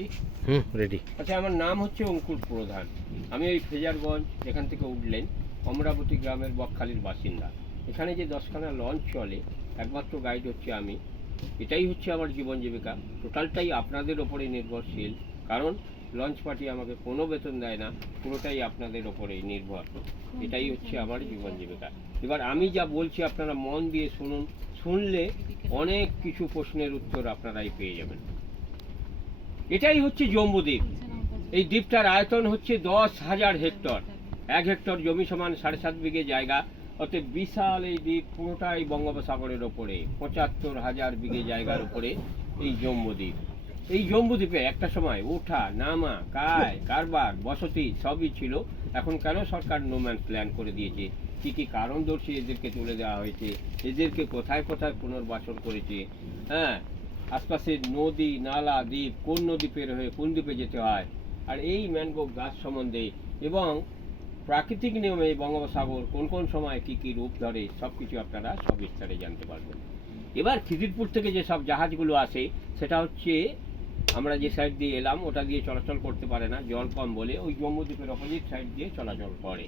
Ready? Ready. আচ্ছা, আমার নাম হচ্ছে অঙ্কুর প্রধান। আমি ওই ফ্রেজারগঞ্জ এখান থেকে উঠলেন অমরাবতী গ্রামের বকখালির বাসিন্দা। এখানে যে 10খানা লঞ্চ চলে, একমাত্র গাইড হচ্ছে আমি। এটাই হচ্ছে আমার জীবন জীবিকা। টোটালটাই আপনাদের ওপরে নির্ভরশীল। কারণ লঞ্চ পার্টি আমাকে কোনো বেতন দেয় না, পুরোটাই আপনাদের ওপরেই নির্ভর। এটাই হচ্ছে আমার জীবন জীবিকা। এবার আমি যা বলছি আপনারা মন দিয়ে শুনুন। শুনলে অনেক কিছু প্রশ্নের উত্তর আপনারাই পেয়ে যাবেন। এটাই হচ্ছে জম্বুদ্বীপ। এই দ্বীপটার আয়তন হচ্ছে 10,000 হেক্টর। 1 হেক্টর জমি সমান 7.5 বিঘে জায়গা। অতএব বিশাল এই দ্বীপ, পুরোটাই বঙ্গোপসাগরের ওপরে, 75,000 বিঘে জায়গার উপরে এই জম্বুদ্বীপ। এই জম্বুদ্বীপে একটা সময় ওঠা নামা, কারবার, বসতি সবই ছিল। এখন কেন সরকার নোম্যান্স ল্যান্ড করে দিয়েছে, কি কি কারণ দর্শী এদেরকে তুলে দেওয়া হয়েছে, এদেরকে কোথায় কোথায় পুনর্বাসন করেছে, হ্যাঁ, আশপাশের নদী নালা দ্বীপ, কোন নদী পের হয়ে কোন দ্বীপে যেতে হয়, আর এই ম্যানগ্রোভ গাছ সম্বন্ধে এবং প্রাকৃতিক নিয়মে বঙ্গোপসাগর কোন কোন সময় কি কি রূপ ধরে, সব কিছু আপনারা সবিস্তারে জানতে পারবেন। এবার খিদিরপুর থেকে যে সব জাহাজগুলো আসে, সেটা হচ্ছে আমরা যে সাইড দিয়ে এলাম ওটা দিয়ে চলাচল করতে পারে না, জল কম বলে ওই জম্বুদ্বীপের অপোজিট সাইড দিয়ে চলাচল করে।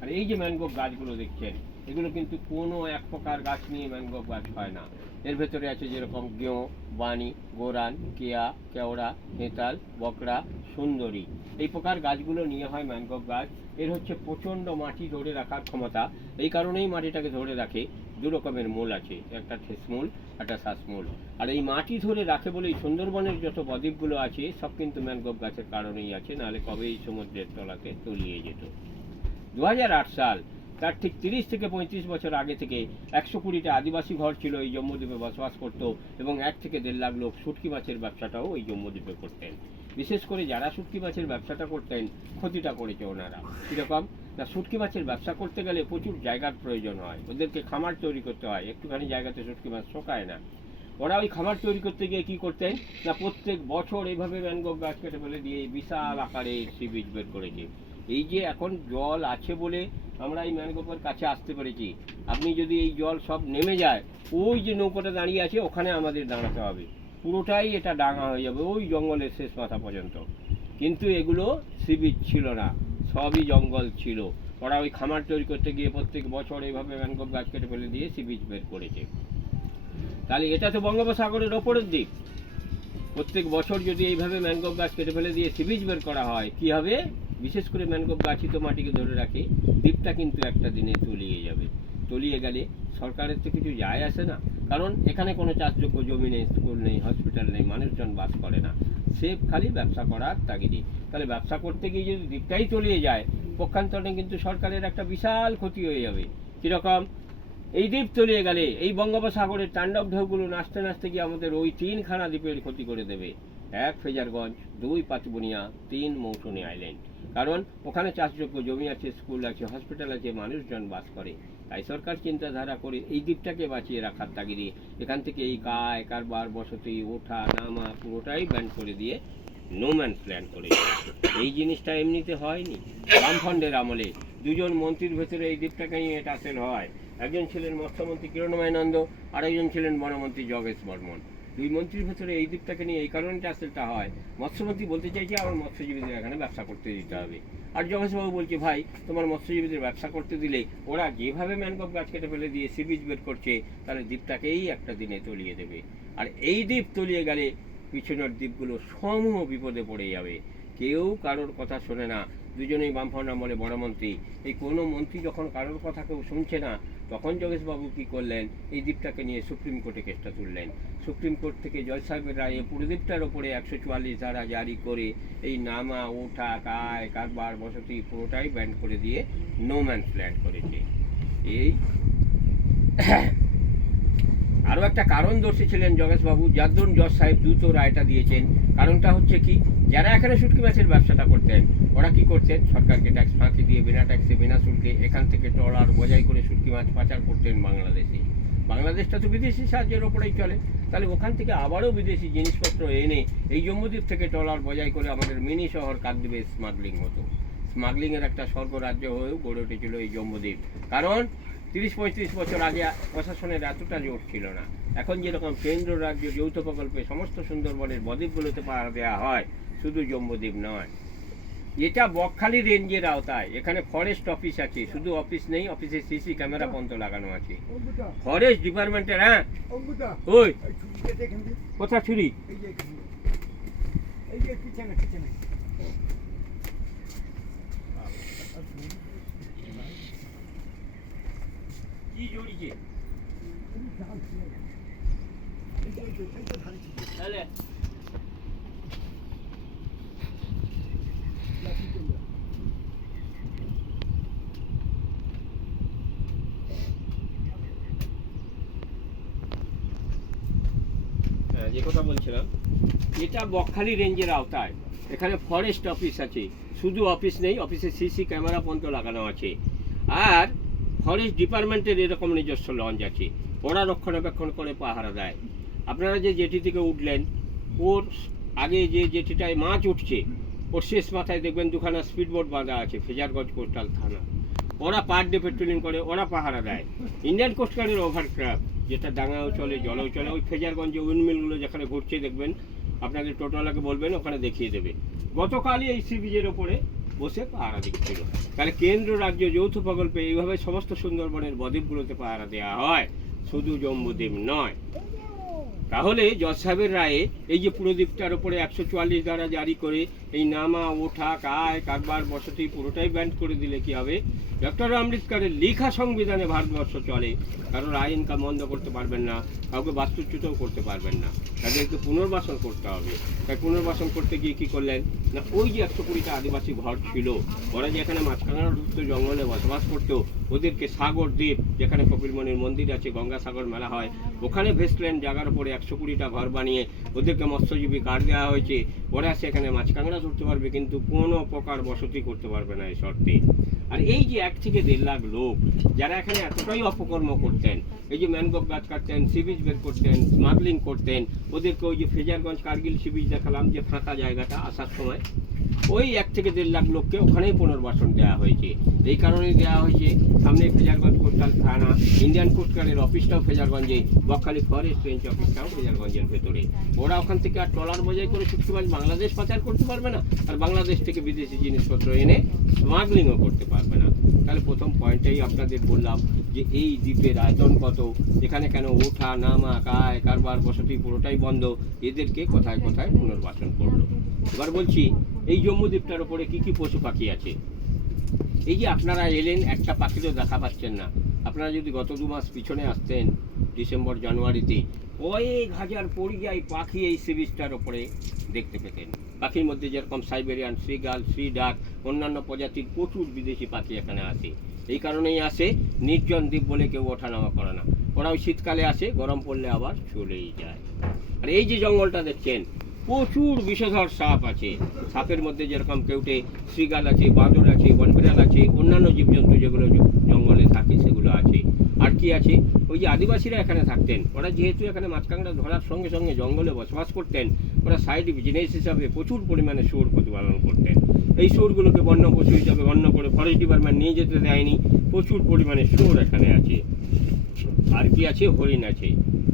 আর এই যে ম্যানগ্রোভ গাছগুলো দেখছেন, এগুলো কিন্তু কোনো এক প্রকার গাছ নিয়ে ম্যানগ্রোভ গাছ হয় না। এর ভেতরে আছে যেরকম গেঁয়ো, বানি, গোরান, কেয়া, কেওড়া, হেঁতাল, বকড়া, সুন্দরী, এই প্রকার গাছগুলো নিয়ে হয় ম্যানগ্রোভ গাছ। এর হচ্ছে প্রচণ্ড মাটি ধরে রাখার ক্ষমতা। এই কারণেই মাটিটাকে ধরে রাখে। দু রকমের মূল আছে, একটা ঠেসমূল, একটা শ্বাসমূল। আর এই মাটি ধরে রাখে বলেই সুন্দরবনের যত বদ্বীপগুলো আছে সব কিন্তু ম্যানগ্রোভ গাছের কারণেই আছে, নাহলে কবেই সমুদ্রের তলাকে তলিয়ে যেত। 2008 সাল, তার ঠিক 30 থেকে 35 বছর আগে থেকে 120টা আদিবাসী ঘর ছিল এই জম্বুদ্বীপে বসবাস করত, এবং 1 থেকে 1.5 লাখ লোক শুটকি মাছের ব্যবসাটাও ওই জম্বুদ্বীপে করতেন। বিশেষ করে যারা শুটকি মাছের ব্যবসাটা করতেন, ক্ষতিটা করেছে ওনারা। কীরকম না, শুটকি মাছের ব্যবসা করতে গেলে প্রচুর জায়গার প্রয়োজন হয়, ওদেরকে খামার তৈরি করতে হয়, একটুখানি জায়গাতে শুটকি মাছ শোকায় না। ওরা ওই খামার তৈরি করতে গিয়ে কী করতেন না, প্রত্যেক বছর এইভাবে ম্যানগ্রোভ গাছ কেটে ফেলে দিয়ে বিশাল আকারে সি বিচ বের করেছে। এই যে এখন জল আছে বলে আমরা এই ম্যানগ্রোভের কাছে আসতে পেরেছি। আপনি যদি এই জল সব নেমে যায়, ওই যে নৌকাটা দাঁড়িয়ে আছে ওখানে আমাদের দাঁড়াতে হবে। পুরোটাই এটা ডাঙা হয়ে যাবে ওই জঙ্গলের শেষ মাথা পর্যন্ত। কিন্তু এগুলো সি বিচ ছিল না, সবই জঙ্গল ছিল। ওরা ওই খামার তৈরি করতে গিয়ে প্রত্যেক বছর এইভাবে ম্যানগ্রোভ গাছ কেটে ফেলে দিয়ে সি বিচ বের করেছে। তাহলে এটা তো বঙ্গোপসাগরের ওপরের দিক। প্রত্যেক বছর যদি এইভাবে ম্যানগ্রোভ গাছ কেটে ফেলে দিয়ে সি বিচ বের করা হয়, কি হবে? বিশেষ করে ম্যানগ্রোভ গাছই তো মাটিকে ধরে রাখে। দ্বীপটা কিন্তু একটা দিনে তলিয়ে যাবে। তলিয়ে গেলে সরকারের তো কিছু যায় আসে না, কারণ এখানে কোনো চাষযোগ্য জমি নেই, স্কুল নেই, হসপিটাল নেই, মানুষজন বাস করে না। সে খালি ব্যবসা করার তাগিদে। তাহলে ব্যবসা করতে গিয়ে যদি দ্বীপটাই তলিয়ে যায়, পক্ষান্তরে কিন্তু সরকারের একটা বিশাল ক্ষতি হয়ে যাবে। কীরকম? এই দ্বীপ তলিয়ে গেলে এই বঙ্গোপসাগরের তাণ্ডব ঢেউগুলো নাচতে নাচতে গিয়ে আমাদের ওই 3খানা দ্বীপের ক্ষতি করে দেবে। 1 ফ্রেজারগঞ্জ, 2 পাতিবুনিয়া, 3 মৌসুমী আইল্যান্ড। কারণ ওখানে চাষযোগ্য জমি আছে, স্কুল আছে, হসপিটাল আছে, মানুষজন বাস করে। তাই সরকার চিন্তাধারা করে এই দ্বীপটাকে বাঁচিয়ে রাখার তাগিদে এখান থেকে এই কারবার, বসতি, ওঠা নামা পুরোটাই ব্যান করে দিয়ে নোম্যান্স ল্যান্ড করে। এই জিনিসটা এমনিতে হয়নি। বামফ্রন্টের আমলে 2জন মন্ত্রীর ভেতরে এই দ্বীপটাকে নিয়ে টাসেল হয়। একজন ছিলেন মৎস্যমন্ত্রী কিরণময় নন্দ, আর একজন ছিলেন বনমন্ত্রী যোগেশ বর্মন। 2 মন্ত্রীর ভেতরে এই দ্বীপটাকে নিয়ে এই কারণে টাসেলটা হয়। মৎস্যমন্ত্রী বলতে চাইছে আমার মৎস্যজীবীদের এখানে ব্যবসা করতে দিতে হবে, আর যোগেশবাবু বলছে ভাই তোমার মৎস্যজীবীদের ব্যবসা করতে দিলে ওরা যেভাবে ম্যানগ্রোভ গাছ কেটে ফেলে দিয়ে সি বিচ বের করছে, তাহলে দ্বীপটাকেই একটা দিনে তলিয়ে দেবে। আর এই দ্বীপ তলিয়ে গেলে পিছনের দ্বীপগুলো সমূহ বিপদে পড়ে যাবে। কেউ কারোর কথা শোনে না। 2জনেই বামফ্রন্ট আমলে বড় মন্ত্রী। এই কোনো মন্ত্রী যখন কারোর কথা কেউ শুনছে না, তখন যোগেশবাবু কী করলেন, এই দ্বীপটাকে নিয়ে সুপ্রিম কোর্টে কেসটা তুললেন। সুপ্রিম কোর্ট থেকে জজ সাহেবের রায়ে পুরো দ্বীপটার ওপরে 144 ধারা জারি করে এই নামা, ওঠা, কারবার, বসতি পুরোটাই ব্যান করে দিয়ে নোম্যান্স ল্যান্ড করেছে। এই আরও একটা কারণ দর্শী ছিলেন যোগেশবাবু, যার দরুন জজ সাহেব দ্রুত রায়টা দিয়েছেন। কারণটা হচ্ছে কি, যারা এখানে শুটকি মাছের ব্যবসাটা করতেন ওরা কি করতেন, সরকারকে ট্যাক্স ফাঁকি দিয়ে বিনা ট্যাক্সে বিনা শুল্কে এখান থেকে ট্রলার বোঝাই করে শুটকি মাছ পাচার করতেন বাংলাদেশে। বাংলাদেশটা তো বিদেশি সাহায্যের ওপরেই চলে। তাহলে ওখান থেকে আবারও বিদেশি জিনিসপত্র এনে এই জম্বুদ্বীপ থেকে ট্রলার বোঝাই করে আমাদের মিনি শহর কাকদ্বীপে স্মাগলিং হতো। স্মাগলিংয়ের একটা স্বর্গরাজ্য হয়েও গড়ে উঠেছিল এই জম্বুদ্বীপ। কারণ 30-35 বছর আগে প্রশাসনের এতটা জোর ছিল না। এখন যেরকম কেন্দ্র রাজ্য যৌথ প্রকল্পে সমস্ত সুন্দরবনের বদ্বীপগুলোতে পাহারা দেওয়া হয়, শুধু জম্বুদ্বীপ নয়। এটা বকখালি রেঞ্জের আওতায়। এখানে ফরেস্ট অফিস আছে, শুধু অফিস নেই, অফিসে সিসি ক্যামেরা পর্যন্ত লাগানো আছে। ফরেস্ট ডিপার্টমেন্টের, হ্যাঁ ওই কোথা ছুরি কি জড়িয়েছে তাহলে যে কথা বলছিলাম, এটা বকখালি রেঞ্জের আওতায়। এখানে ফরেস্ট অফিস আছে, শুধু অফিস নেই, অফিসে সিসি ক্যামেরা পর্যন্ত লাগানো আছে। আর ফরেস্ট ডিপার্টমেন্টের এরকম নিজস্ব লঞ্চ আছে, ওরা রক্ষণাবেক্ষণ করে পাহারা দেয়। আপনারা যে জেটি থেকে উঠলেন, ওর আগে যে জেটিটায় মাছ উঠছে, ওর শেষ মাথায় দেখবেন দুখানা স্পিডবোট বাঁধা আছে, ফেজারগঞ্জ কোস্টাল থানা। ওরা পার ডে পেট্রোলিং করে, ওরা পাহারা দেয়। ইন্ডিয়ান কোস্টগার্ডের ওভারক্রাফট, যেটা ডাঙাও চলে জলেও চলে, ওই ফেজারগঞ্জে উইন্ডমিলগুলো যেখানে ঘুরছে দেখবেন, আপনাদের টোটোওয়ালাকে বলবেন, ওখানে দেখিয়ে দেবে। গতকালই এই সি বিচের ওপরে বসে পাহারা দিচ্ছিল। তাহলে কেন্দ্র রাজ্য যৌথ প্রকল্পে এইভাবে সমস্ত সুন্দরবনের বদ্বীপগুলোতে পাহারা দেওয়া হয়, শুধু জম্বুদ্বীপ নয়। তাহলে জজ সাহেবের রায়ে এই যে পুরো দ্বীপটার উপরে 144 ধারা জারি করে এই নামা ওঠা কায় কারবার বসতি পুরোটাই ব্যান্ড করে দিলে কি হবে? ডক্টর আম্বেদকরের লেখা সংবিধানে ভারতবর্ষ চলে, কারোর আয় ইনকাম বন্ধ করতে পারবেন না, কাউকে বাস্তুচ্যুতও করতে পারবেন না, তাদেরকে পুনর্বাসন করতে হবে। তাই পুনর্বাসন করতে গিয়ে কী করলেন না, ওই যে 120টা আদিবাসী ঘর ছিল, ওরা যেখানে মাঝখানার জঙ্গলে বসবাস করতো, ওদেরকে সাগর দ্বীপ, যেখানে কপিলমণির মন্দির আছে, গঙ্গাসাগর মেলা হয়, ওখানে ভেস্টল্যান্ড জায়গার উপরে 120টা ঘর বানিয়ে ওদেরকে মৎস্যজীবী কার্ড দেওয়া হয়েছে। ওরা সেখানে মাছ কাঁকড়া ধরতে পারবে, কিন্তু কোনো প্রকার বসতি করতে পারবে না এই শর্তে। আর এই যে 1 থেকে 1.5 লাখ লোক যারা এখানে এতটাই অপকর্ম করতেন, এই যে ম্যানগ্রোভ গাছ কাটতেন, সি বিচ বের করতেন, স্মাগলিং করতেন, ওদেরকে ওই যে ফেজারগঞ্জ কার্গিল সি বিচ দেখালাম যে ফাঁকা জায়গাটা আসার সময়, ওই 1 থেকে 1.5 লাখ লোককে ওখানেই পুনর্বাসন দেওয়া হয়েছে। এই কারণেই দেওয়া হয়েছে, সামনে ফেজারগঞ্জ কোস্টাল থানা, ইন্ডিয়ান কোস্টগার্ডের অফিসটাও ফেজারগঞ্জে, বকখালি ফরেস্ট রেঞ্জ অফিসটাও ফেজারগঞ্জের ভেতরে। ওরা ওখান থেকে আর ট্রলার বোঝাই করে শুক্তি মাছ বাংলাদেশ পাচার করতে পারবে না, আর বাংলাদেশ থেকে বিদেশি জিনিসপত্র এনে স্মাগলিংও করতে পারবে না। তাহলে প্রথম পয়েন্টেই আপনাদের বললাম যে এই দ্বীপের আয়তন কত, এখানে কেন ওঠা নামা কায় কারবার বসতি পুরোটাই বন্ধ, এদেরকে কোথায় কোথায় পুনর্বাসন করলো। এবার বলছি এই জম্বুদ্বীপটার উপরে কি কি পশু পাখি আছে। এই যে আপনারা এলেন, একটা পাখিরও দেখা পাচ্ছেন না। আপনারা যদি গত 2 মাস পিছনে আসতেন, ডিসেম্বর জানুয়ারিতে, কয়েক হাজার পরিযায়ী পাখি এই সি বিচটার ওপরে দেখতে পেতেন। পাখির মধ্যে যেরকম সাইবেরিয়ান শ্রীগাল, শ্রীডাক, অন্যান্য প্রজাতির প্রচুর বিদেশি পাখি এখানে আসে। এই কারণেই আসে, নির্জন দ্বীপ বলে কেউ ওঠানামা করে না। ওরা ওই শীতকালে আসে, গরম পড়লে আবার চলেই যায়। আর এই যে জঙ্গলটা দেখছেন, প্রচুর বিষধর সাপ আছে। সাপের মধ্যে যেরকম কেউটে, শ্রীগাল আছে, বাঁদর আছে, বনবিড়াল আছে, অন্যান্য জীবজন্তু যেগুলো জঙ্গলে থাকে সেগুলো আছে। আর কি আছে, ওই যে আদিবাসীরা এখানে থাকতেন, ওরা যেহেতু এখানে মাছ কাঁকড়া ধরার সঙ্গে সঙ্গে জঙ্গলে বসবাস করতেন, ওরা সাইড বিজনেস হিসাবে প্রচুর পরিমাণে শুয়োর প্রতিপালন করতেন। এই শুয়োরগুলোকে বন্য পশু হিসাবে গণ্য করে ফরেস্ট ডিপার্টমেন্ট নিয়ে যেতে দেয়নি। প্রচুর পরিমাণে শুয়োর এখানে আছে। আর কি আছে, হরিণ আছে।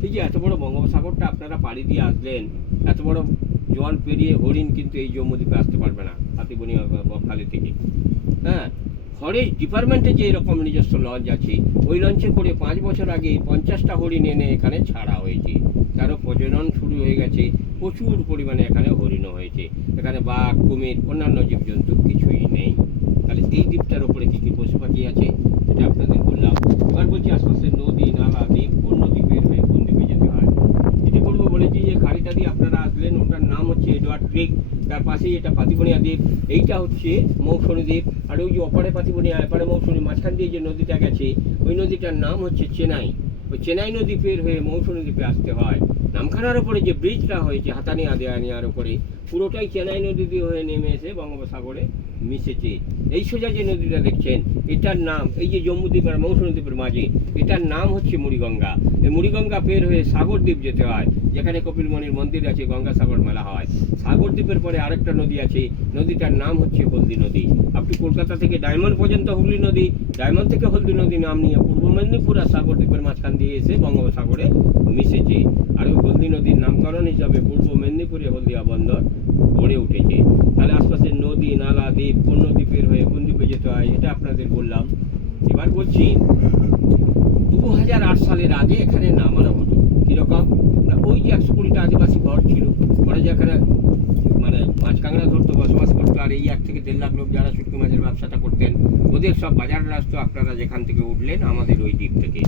এই যে এত বড় বঙ্গোপসাগরটা আপনারা পাড়ি দিয়ে আসলেন, এত বড় জল পেরিয়ে হরিণ কিন্তু এই জম্বুদ্বীপে আসতে পারবে না, হাতিবনি বকখালি থেকে। হ্যাঁ, ফরেস্ট ডিপার্টমেন্টে যে এরকম নিজস্ব লঞ্চ আছে, ওই লঞ্চে করে 5 বছর আগে 50টা হরিণ এনে এখানে ছাড়া হয়েছে। তারও প্রজনন শুরু হয়ে গেছে, প্রচুর পরিমাণে এখানে হরিণও হয়েছে। এখানে বাঘ, কুমির, অন্যান্য জীবজন্তু কিছুই নেই। তাহলে এই দ্বীপটার উপরে কী কী পশু পাখি আছে সেটা আপনাদের বললাম। এবার বলছি আশপাশে নদী, নালা, দ্বীপ, কোন নদী বের হয়ে কোন দ্বীপে যেতে হয়। এটি বলবো বলেছি যে খাড়িটা দিয়ে আপনারা আসলেন, ওটার নাম হচ্ছে এডওয়ার্ড ক্রিক, তার পাশেই এটা পাতিবনিয়া দ্বীপ, এইটা হচ্ছে মৌসুমী দ্বীপ। আর ওই যে অপারে পাতিবনিয়া, এপারে মৌসুমী, মাঝখান দিয়ে যে নদীটা গেছে, ওই নদীটার নাম হচ্ছে চেনাই। ওই চেনাই নদী পের হয়ে মৌসুমী দ্বীপে আসতে হয়। নামখানার উপরে যে ব্রিজটা হয়েছে হাতানিয়া দেয়ানিয়ার উপরে, পুরোটাই চেনাই নদী দিয়ে হয়ে নেমে এসে বঙ্গোপসাগরে মিশেছে। এই সোজা যে নদীটা দেখছেন, এটার নাম, এই যে জম্বুদ্বীপ আর মৌসুমী দ্বীপের মাঝে, এটার নাম হচ্ছে মুড়িগঙ্গা। এই মুড়িগঙ্গা পের হয়ে সাগরদ্বীপ যেতে হয়, যেখানে কপিলমণির মন্দির আছে, গঙ্গাসাগর মেলা হয়। সাগরদ্বীপের পরে আরেকটা নদী আছে, নদীটার নাম হচ্ছে হলদি নদী। আপনি কলকাতা থেকে ডায়মন্ড পর্যন্ত হুগলি নদী, ডায়মন্ড থেকে হলদি নদী নাম নিয়ে পূর্ব মেদিনীপুর আর সাগর দ্বীপের মাঝখান দিয়ে এসে বঙ্গোপসাগরে মিশেছে। আর ওই হলদি নদীর নামকরণ হিসাবে পূর্ব মেদিনীপুরে হলদিয়া বন্দর গড়ে উঠেছে। তাহলে আশপাশের নদী নালা দ্বীপ কোন দ্বীপের হয়ে কোন দ্বীপে যেতে হয় এটা আপনাদের বললাম। এবার বলছি 2008 সালের আগে এখানে নামানো হতো কিরকম না, ওই যে 120টা আদিবাসী ঘর ছিল, ওরা যে এখানে মানে মাছ কাঁকড়া ধরতো, বসবাস করতো, আর এই 1 থেকে 1.5 লাখ লোক যারা শুটকি মাছের ব্যবসাটা করতেন, ওদের সব বাজারটা আসতো আপনারা যেখান থেকে উঠলেন আমাদের ওই দ্বীপ থেকে।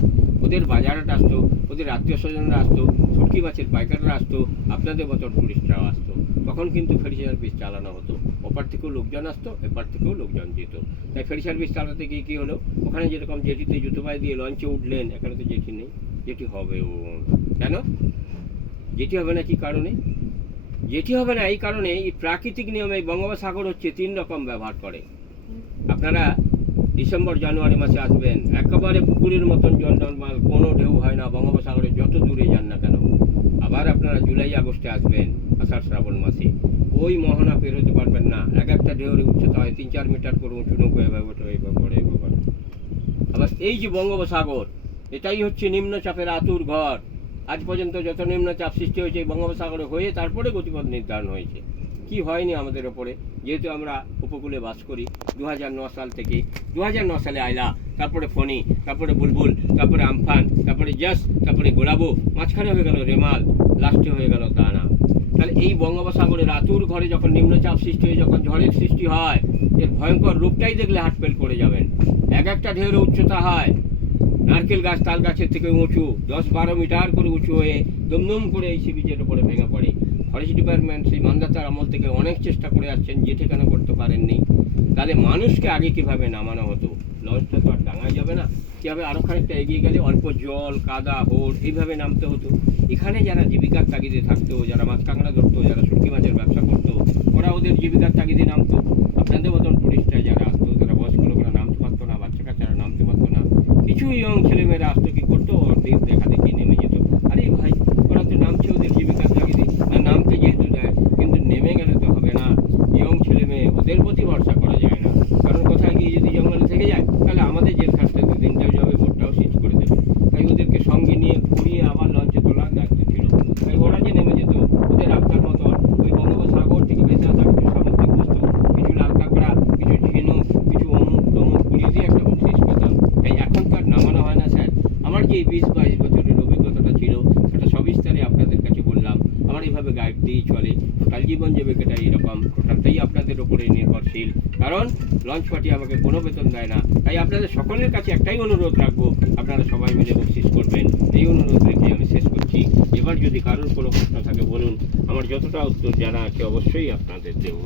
ওদের বাজারটা আসতো, ওদের আত্মীয় স্বজনরা আসতো, শুটকি মাছের পাইকাররা আসতো, আপনাদের মতন টুরিস্টরাও আসতো। তখন কিন্তু ফেরি সার্ভিস চালানো হতো, ওপার থেকেও লোকজন আসতো, এপার থেকেও লোকজন যেত। তাই ফেরি সার্ভিস চালাতে গিয়ে কী হলো, ওখানে যেরকম জেটিতে জুতো পায়ে দিয়ে লঞ্চে উঠলেন, এখানে তো জেটি নেই। জেটি হবে ও কেন? জেটি হবে না কি কারণে? যেটি হবে না এই কারণে, এই প্রাকৃতিক নিয়মে বঙ্গোপসাগর হচ্ছে 3 রকম ব্যবহার করে। আপনারা ডিসেম্বর জানুয়ারি মাসে আসবেন, একেবারে পুকুরের মতন জল নর্মাল, কোনো ঢেউ হয় না বঙ্গোপসাগরে যত দূরে যান না কেন। আবার আপনারা জুলাই আগস্টে আসবেন, আষাঢ় শ্রাবণ মাসে, ওই মোহনা পেরোতে পারবেন না। এক একটা ঢেউর উচ্চতা হয় 3-4 মিটার করে উঁচু নৌকো এভাবে ওঠে, এভাবে পড়ে, এভাবে পড়ে। আবার এই যে বঙ্গোপসাগর, এটাই হচ্ছে নিম্নচাপের আতুর ঘর। আজ পর্যন্ত যত নিম্নচাপ সৃষ্টি হয়েছে এই বঙ্গোপসাগরে হয়ে তারপরে গতিপথ নির্ধারণ হয়েছে। কি হয়নি আমাদের ওপরে, যেহেতু আমরা উপকূলে বাস করি 2009 সাল থেকে। 2009 সালে আয়লা, তারপরে ফণি, তারপরে বুলবুল, তারপরে আমফান, তারপরে জাস, তারপরে গোলাবো, মাঝখানে হয়ে গেল রেমাল, লাস্টে হয়ে গেল দানা। তাহলে এই বঙ্গোপসাগরের আতুর ঘরে যখন নিম্নচাপ সৃষ্টি হয়ে যখন ঝড়ের সৃষ্টি হয়, এর ভয়ঙ্কর রূপটাই দেখলে হাটফেল করে যাবেন। এক একটা ঢেউর উচ্চতা হয় নারকেল গাছ তাল গাছের থেকে উঁচু, 10-12 মিটার করে উঁচু হয়ে দমদম করে এই সি বিচের উপরে ভেঙে পড়ে। ফরেস্ট ডিপার্টমেন্ট সেই মান্দাতার আমল থেকে অনেক চেষ্টা করে আসছেন, যে ঠিকানা করতে পারেননি। তাহলে মানুষকে আগে কিভাবে নামানো হতো? লঞ্চটা তো আর ডাঙায় যাবে না, কীভাবে আরও খানিকটা এগিয়ে গেলে অল্প জল কাদা হোড় এইভাবে নামতে হতো। এখানে যারা জীবিকার তাগিদে থাকতো, যারা মাছ কাঁকড়া ধরতো, যারা শুটকি মাছের ব্যবসা করতো, ওরা ওদের জীবিকার তাগিদে নামতো। আপনাদের মতন টুরিস্টরা যারা আসতো, তারা বয়স্ক লোকরা নামতে পারতো না, বাচ্চা কাচ্চারা নামতে পারতো না। কিছু ইয়ং ছেলেমেয়েরা আসতো, কি করতো, ওদের দেখা দেখি নেমে যেত। আরে ভাই, ওরা তো নামছে ওদের জীবিকার তাগিদে, না নামতে যেহেতু দেয়, কিন্তু নেমে গেলে তো হবে না। ইয়ং ছেলে মেয়ে ওদের প্রতি ভরসা করা যায় না, কারণ কোথায় গিয়ে যদি জঙ্গলে থেকে যায় তাহলে আমাদের জেল খাটতে দিনটাও যাবে, ভোটটাও সিজ করে দেবে। তাই ওদেরকে সঙ্গে নিয়ে ঘুরিয়ে আবার লঞ্চে তোলার দায়িত্ব ছিল। তাই ওরা যে নেমে যেত, ওদের আপনার মতো ওই বঙ্গোপসাগর থেকে ভেসে আসা কিছু সামুদ্রিক বস্তু, কিছু লাল কাঁকড়া, কিছু ঝিনুক, কিছু অমুক তমুক পুড়িয়ে দিয়ে একটা বকশিস পেতাম। তাই এখন তো আর নামানো হয় না স্যার। আমার যে 20-22 বছরের অভিজ্ঞতাটা ছিল সেটা সবিস্তারে আপনাদের কাছে বললাম। আমার এইভাবে গাইড দিয়েই চলে, টোটাল জীবন জীবিকাটা এইরকম, টোটালটাই আপনাদের উপরে নির্ভরশীল। কারণ লঞ্চ পার্টি আমাকে কোনো বেতন দেয় না। তাই আপনাদের সকলের কাছে একটাই অনুরোধ রাখবো, আপনারা সবাই মিলে বকশিস করবেন। এই অনুরোধ রেখে আমি শেষ করছি। এবার যদি কারোর কোনো প্রশ্ন থাকে বলুন, আমার যতটা উত্তর জানা আছে অবশ্যই আপনাদের দেব।